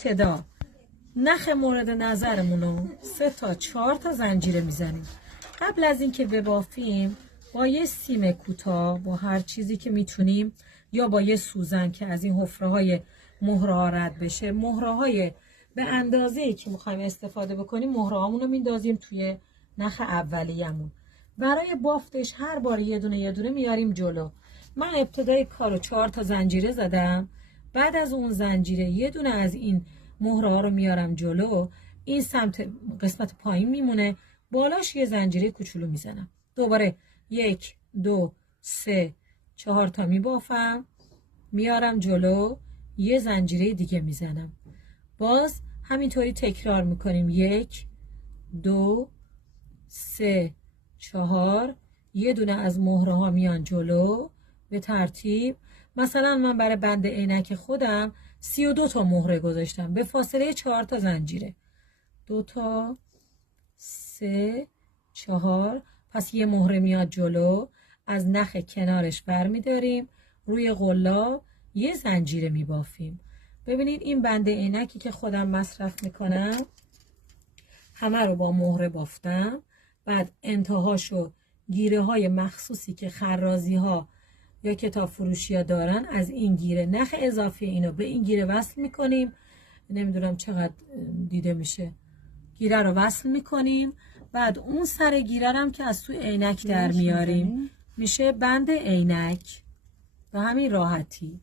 ابتدا نخ مورد نظرمونو 3 تا 4 تا زنجیره میزنیم. قبل از اینکه ببافیم با یه سیم کوتاه با هر چیزی که میتونیم یا با یه سوزن که از این حفره های مهره ها رد بشه، مهره های به اندازه‌ای که میخوایم استفاده بکنیم مهره هامون رو میندازیم توی نخ اولیه‌مون. برای بافتش هر بار یه دونه میاریم جلو. من ابتدای کارو 4 تا زنجیره زدم. بعد از اون زنجیره یه دونه از این مهره ها رو میارم جلو. این سمت قسمت پایین میمونه، بالاش یه زنجیره کوچولو میزنم. دوباره 1 2 3 4 تا میبافم، میارم جلو، یه زنجیره دیگه میزنم. باز همینطوری تکرار میکنیم. 1 2 3 4 یه دونه از مهره ها میان جلو به ترتیب. مثلا من برای بند عینک خودم 32 تا مهره گذاشتم به فاصله 4 تا زنجیره. 2 تا 3 4. پس یه مهره میاد جلو، از نخ کنارش برمیداریم، روی قلاب یه زنجیره میبافیم. ببینید این بند عینکی که خودم مصرف میکنم همه رو با مهره بافتم. بعد انتهاشو گیره های مخصوصی که خرازی ها یا کتاب فروشی ها دارن، از این گیره نخ اضافی اینو به این گیره وصل میکنیم. نمیدونم چقدر دیده میشه. گیره رو وصل میکنیم. بعد اون سر گیره هم که از توی عینک در میاریم، میشه بند عینک. به همین راحتی.